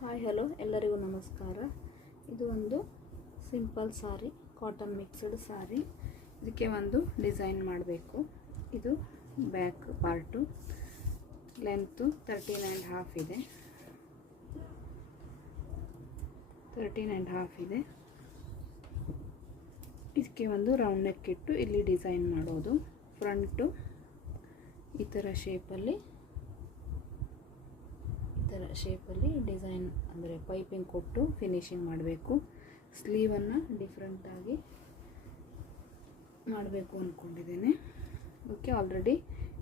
Hi hello ಎಲ್ಲರಿಗೂ ನಮಸ್ಕಾರ. ಇದು ಒಂದು ಸಿಂಪಲ್ ಸಾರಿ, ಕಾಟನ್ ಮಿಕ್ಸ್ಡ್ ಸಾರಿ. ಇದಕ್ಕೆ ಒಂದು ಡಿಸೈನ್ ಮಾಡಬೇಕು. ಇದು ಬ್ಯಾಕ್ ಪಾರ್ಟು, ಲೆಂತು 13.5 ಇದೆ. 13.5 ಇದೆ. ಇದಕ್ಕೆ ಒಂದು ರೌಂಡ್ ನೆಕ್ ಇಟ್ಟು ಇಲ್ಲಿ ಡಿಸೈನ್ ಮಾಡೋದು. ಫ್ರಂಟು ಈ ಥರ ಶೇಪಲ್ಲಿ ಡಿಸೈನ್ ಅಂದರೆ ಪೈಪಿಂಗ್ ಕೊಟ್ಟು ಫಿನಿಶಿಂಗ್ ಮಾಡಬೇಕು. ಸ್ಲೀವನ್ನು ಡಿಫ್ರೆಂಟಾಗಿ ಮಾಡಬೇಕು ಅಂದ್ಕೊಂಡಿದ್ದೇನೆ. ಓಕೆ, ಆಲ್ರೆಡಿ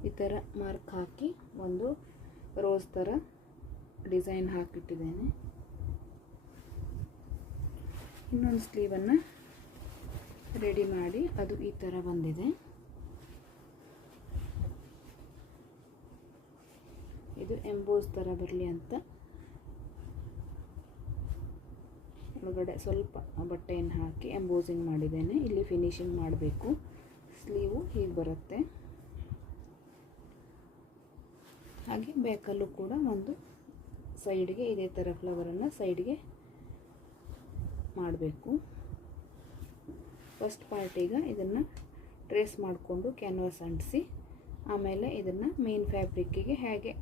ಈ ಥರ ಮಾರ್ಕ್ ಹಾಕಿ ಒಂದು ರೋಸ್ ಥರ ಡಿಸೈನ್ ಹಾಕಿಟ್ಟಿದ್ದೇನೆ. ಇನ್ನೊಂದು ಸ್ಲೀವನ್ನು ರೆಡಿ ಮಾಡಿ ಅದು ಈ ಥರ ಬಂದಿದೆ. ಇದು ಎಂಬೋಸ್ ಥರ ಬರಲಿ ಅಂತ ಒಳಗಡೆ ಸ್ವಲ್ಪ ಬಟ್ಟೆಯನ್ನು ಹಾಕಿ ಎಂಬೋಸಿಂಗ್ ಮಾಡಿದ್ದೇನೆ. ಇಲ್ಲಿ ಫಿನಿಶಿಂಗ್ ಮಾಡಬೇಕು. ಸ್ಲೀವು ಹೀಗೆ ಬರುತ್ತೆ. ಹಾಗೆ ಬ್ಯಾಕಲ್ಲೂ ಕೂಡ ಒಂದು ಸೈಡ್ಗೆ ಇದೇ ಥರ ಫ್ಲವರನ್ನು ಸೈಡ್ಗೆ ಮಾಡಬೇಕು. ಫಸ್ಟ್ ಪಾರ್ಟಿಗ ಇದನ್ನು ಟ್ರೇಸ್ ಮಾಡಿಕೊಂಡು ಕ್ಯಾನ್ವಾಸ್ ಅಂಟಿಸಿ ಆಮೇಲೆ ಇದನ್ನು ಮೇನ್ ಫ್ಯಾಬ್ರಿಕ್ಕಿಗೆ ಹೇಗೆ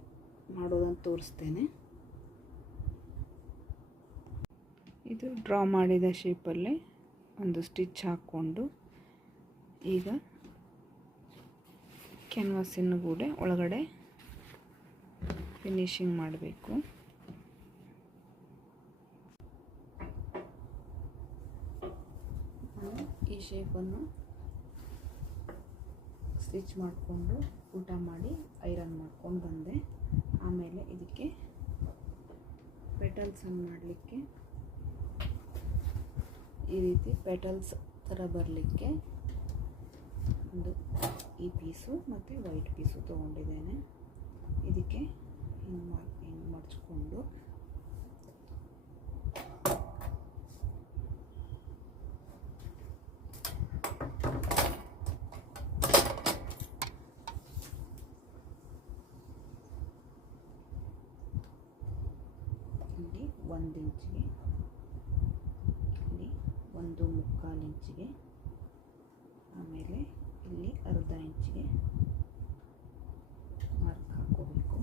ಮಾಡೋದಂತ ತೋರಿಸ್ತೇನೆ. ಇದು ಡ್ರಾ ಮಾಡಿದ ಶೇಪಲ್ಲೇ ಒಂದು ಸ್ಟಿಚ್ ಹಾಕ್ಕೊಂಡು ಈಗ ಕ್ಯಾನ್ವಾಸಿನ ಕೂಡ ಒಳಗಡೆ ಫಿನಿಶಿಂಗ್ ಮಾಡಬೇಕು. ಈ ಶೇಪನ್ನು ಸ್ಟಿಚ್ ಮಾಡಿಕೊಂಡು ಊಟ ಮಾಡಿ ಐರನ್ ಮಾಡ್ಕೊಂಡು ಬಂದೆ. ಆಮೇಲೆ ಇದಕ್ಕೆ ಪೆಟಲ್ಸನ್ನು ಮಾಡಲಿಕ್ಕೆ ಈ ರೀತಿ ಪೆಟಲ್ಸ್ ಥರ ಬರಲಿಕ್ಕೆ ಒಂದು ಈ ಪೀಸು ಮತ್ತು ವೈಟ್ ಪೀಸು ತೊಗೊಂಡಿದ್ದೇನೆ. ಇದಕ್ಕೆ ಹಿಂಗೆ ಮಡ್ಚ್ಕೊಂಡು ಇಲ್ಲಿ 1 ಇಂಚಿಗೆ, ಇಲ್ಲಿ 1.25 ಇಂಚಿಗೆ, ಆಮೇಲೆ ಇಲ್ಲಿ ಅರ್ಧ ಇಂಚಿಗೆ ಮಾರ್ಕ್ ಹಾಕೋಬೇಕು.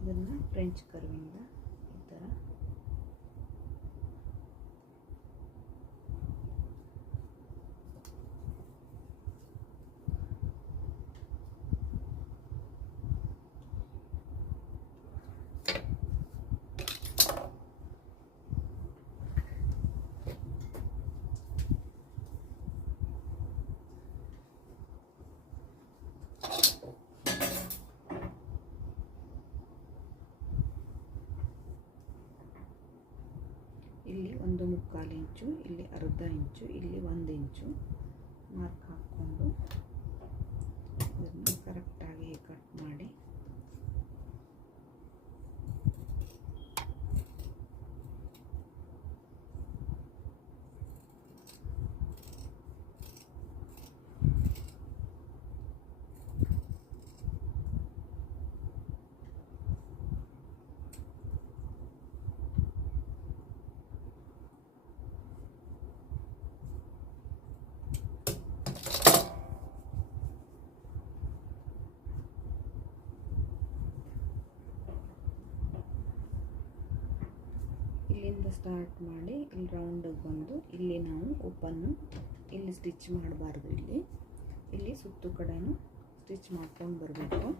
ಇದನ್ನು ಫ್ರೆಂಚ್ ಕರ್ವಿಂದ ಈ ಥರ ಇಲ್ಲಿ 1.25 ಇಂಚು, ಇಲ್ಲಿ ಅರ್ಧ ಇಂಚು, ಇಲ್ಲಿ 1 ಇಂಚು ಮಾರ್ಕ್ ಹಾಕ್ಕೊಂಡು ಇದನ್ನು ಕರೆಕ್ಟಾಗಿ ಕಟ್ ಮಾಡಿ ಇಲ್ಲಿಂದ ಸ್ಟಾರ್ಟ್ ಮಾಡಿ ಇಲ್ಲಿ ರೌಂಡಿಗೆ ಬಂದು ಇಲ್ಲಿ ನಾವು ಓಪನ್ನು ಇಲ್ಲಿ ಸ್ಟಿಚ್ ಮಾಡಬಾರ್ದು. ಇಲ್ಲಿ ಸುತ್ತು ಕಡೆನೂ ಸ್ಟಿಚ್ ಮಾಡ್ಕೊಂಡು ಬರಬೇಕು.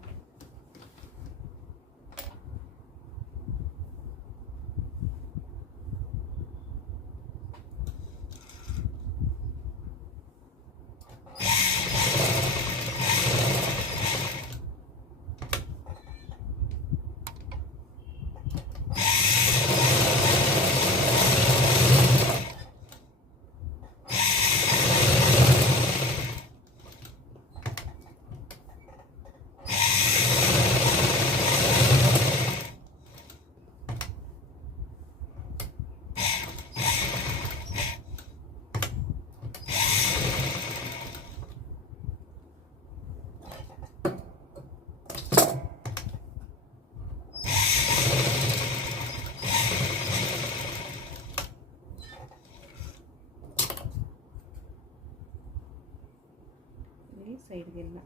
ಎಲ್ಲ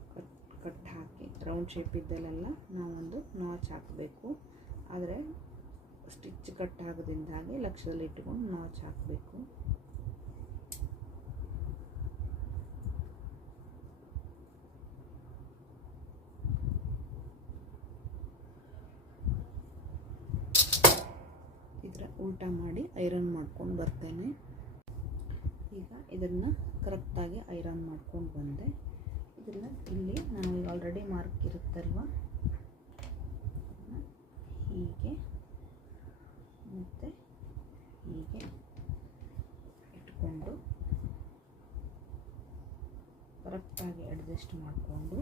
ಕಟ್ ಹಾಕಿ ರೌಂಡ್ ಶೇಪ್ ಇದ್ದಲ್ಲೆಲ್ಲ ನಾವೊಂದು ನಾಚ್ ಹಾಕಬೇಕು. ಆದರೆ ಸ್ಟಿಚ್ ಕಟ್ ಆಗೋದ್ರಿಂದಾಗಿ ಲಕ್ಷದಲ್ಲಿ ಇಟ್ಕೊಂಡು ನಾಚ್ ಹಾಕಬೇಕು. ಇದರ ಉಲ್ಟಾ ಮಾಡಿ ಐರನ್ ಮಾಡ್ಕೊಂಡು ಬರ್ತೇನೆ. ಈಗ ಇದನ್ನು ಕರೆಕ್ಟಾಗಿ ಐರನ್ ಮಾಡ್ಕೊಂಡು ಬಂದೆ. ಇದನ್ನು ಇಲ್ಲಿ ನಾನು ಆಲ್ರೆಡಿ ಮಾರ್ಕ್ ಇರುತ್ತಲ್ವ, ಹೀಗೆ ಮತ್ತು ಹೀಗೆ ಇಟ್ಕೊಂಡು ಕರೆಕ್ಟಾಗಿ ಅಡ್ಜಸ್ಟ್ ಮಾಡಿಕೊಂಡು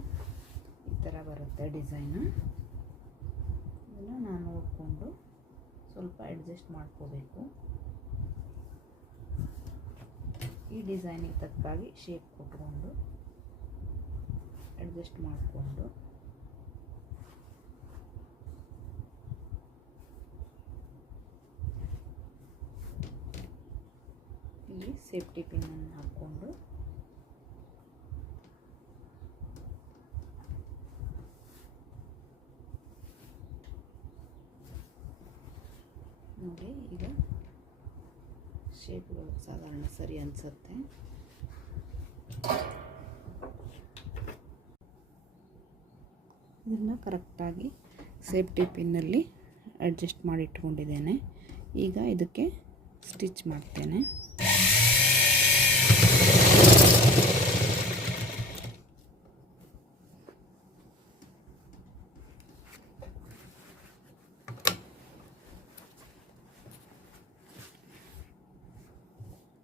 ಈ ಥರ ಬರುತ್ತೆ ಡಿಸೈನು. ಇದನ್ನು ನಾನು ನೋಡಿಕೊಂಡು ಸ್ವಲ್ಪ ಅಡ್ಜಸ್ಟ್ ಮಾಡ್ಕೋಬೇಕು. ಈ ಡಿಸೈನಿಗೆ ತಕ್ಕಾಗಿ ಶೇಪ್ ಕೊಟ್ಕೊಂಡು ಅಡ್ಜಸ್ಟ್ ಮಾಡಿಕೊಂಡು ಇಲ್ಲಿ ಸೇಫ್ಟಿ ಪಿನ್ನನ್ನು ಹಾಕ್ಕೊಂಡು ನೋಡಿ, ಈಗ ಶೇಪ್ಗಳು ಸಾಧಾರಣ ಸರಿ ಅನಿಸುತ್ತೆ. ಇದನ್ನು ಕರೆಕ್ಟಾಗಿ ಸೇಫ್ಟಿ ಪಿನ್ನಲ್ಲಿ ಅಡ್ಜಸ್ಟ್ ಮಾಡಿ ಇಟ್ಕೊಂಡಿದ್ದೇನೆ. ಈಗ ಇದಕ್ಕೆ ಸ್ಟಿಚ್ ಮಾಡ್ತೇನೆ.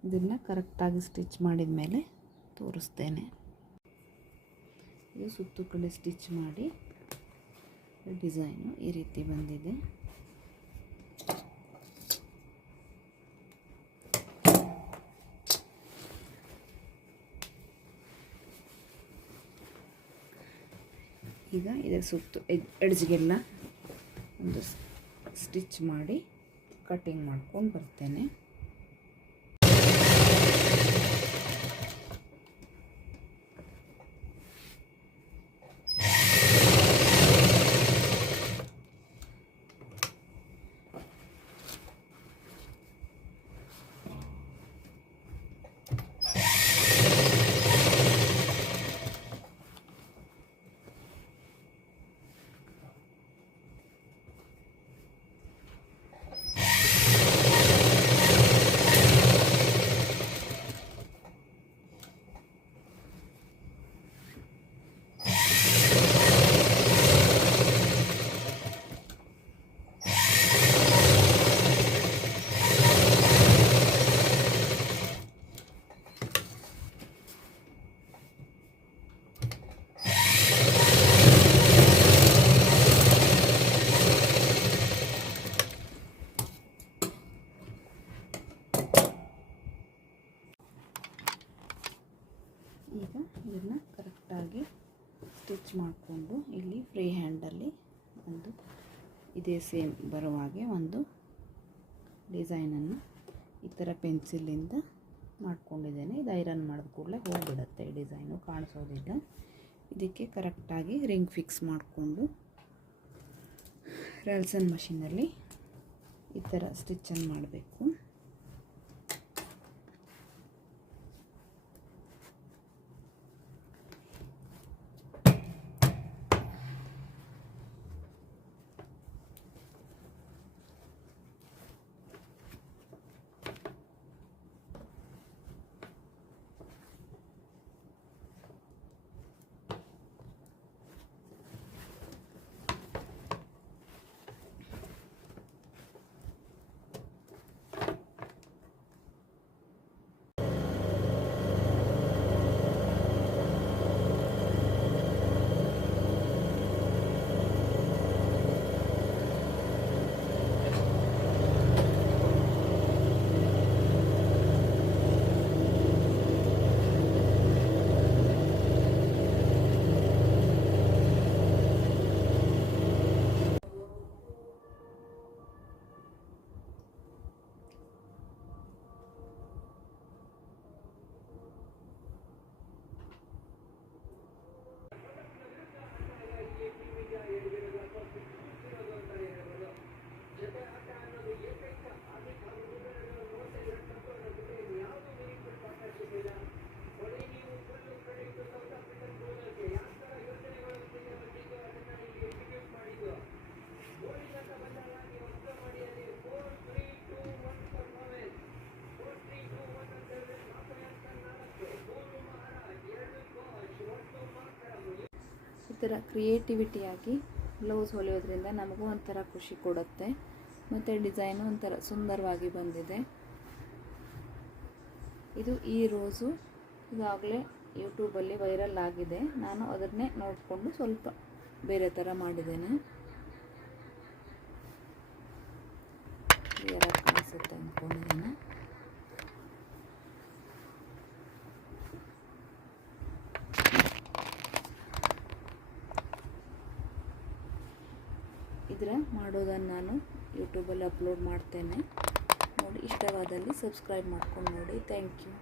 ಇದನ್ನು ಕರೆಕ್ಟಾಗಿ ಸ್ಟಿಚ್ ಮಾಡಿದ ಮೇಲೆ ತೋರಿಸ್ತೇನೆ. ಇದು ಸುತ್ತು ಕಡೆ ಸ್ಟಿಚ್ ಮಾಡಿ ಡಿಸೈನು ಈ ರೀತಿ ಬಂದಿದೆ. ಈಗ ಇದರ ಸುತ್ತು ಎಡ್ಜ್ಗೆಲ್ಲ ಒಂದು ಸ್ಟಿಚ್ ಮಾಡಿ ಕಟ್ಟಿಂಗ್ ಮಾಡ್ಕೊಂಡು ಬರ್ತೇನೆ. ಈಗ ಇದನ್ನು ಕರೆಕ್ಟಾಗಿ ಸ್ಟಿಚ್ ಮಾಡಿಕೊಂಡು ಇಲ್ಲಿ ಫ್ರೀ ಹ್ಯಾಂಡಲ್ಲಿ ಒಂದು ಇದೇ ಸೇಮ್ ಬರುವ ಹಾಗೆ ಒಂದು ಡಿಸೈನನ್ನು ಈ ಥರ ಪೆನ್ಸಿಲಿಂದ ಮಾಡ್ಕೊಂಡಿದ್ದೇನೆ. ಇದು ಐರನ್ ಮಾಡಿದ ಕೂಡಲೇ ಹೋಗಿಬಿಡುತ್ತೆ, ಈ ಡಿಸೈನು ಕಾಣಿಸೋದಿಲ್ಲ. ಇದಕ್ಕೆ ಕರೆಕ್ಟಾಗಿ ರಿಂಗ್ ಫಿಕ್ಸ್ ಮಾಡಿಕೊಂಡು ರೆಲ್ಸನ್ ಮಷೀನಲ್ಲಿ ಈ ಥರ ಸ್ಟಿಚ್ಚನ್ನು ಮಾಡಬೇಕು. ಥರ ಕ್ರಿಯೇಟಿವಿಟಿಯಾಗಿ ಬ್ಲೌಸ್ ಹೊಲಿಯೋದ್ರಿಂದ ನಮಗೂ ಒಂಥರ ಖುಷಿ ಕೊಡುತ್ತೆ. ಮತ್ತು ಡಿಸೈನು ಒಂಥರ ಸುಂದರವಾಗಿ ಬಂದಿದೆ. ಇದು ಈ ರೋಸು ಈಗಾಗಲೇ ಯೂಟ್ಯೂಬಲ್ಲಿ ವೈರಲ್ ಆಗಿದೆ. ನಾನು ಅದನ್ನೇ ನೋಡಿಕೊಂಡು ಸ್ವಲ್ಪ ಬೇರೆ ಥರ ಮಾಡಿದ್ದೇನೆ. ಕ್ಲಿಯರಾಗಿ ಕಾಣಿಸುತ್ತೆ ಅಂದ್ಕೊಂಡಿದ್ದೇನೆ. ಇದರ ಮಾಡೋದನ್ನು ನಾನು ಯೂಟ್ಯೂಬಲ್ಲಿ ಅಪ್ಲೋಡ್ ಮಾಡ್ತೇನೆ. ನೋಡಿ, ಇಷ್ಟವಾದಲ್ಲಿ ಸಬ್ಸ್ಕ್ರೈಬ್ ಮಾಡ್ಕೊಂಡು ನೋಡಿ. Thank you.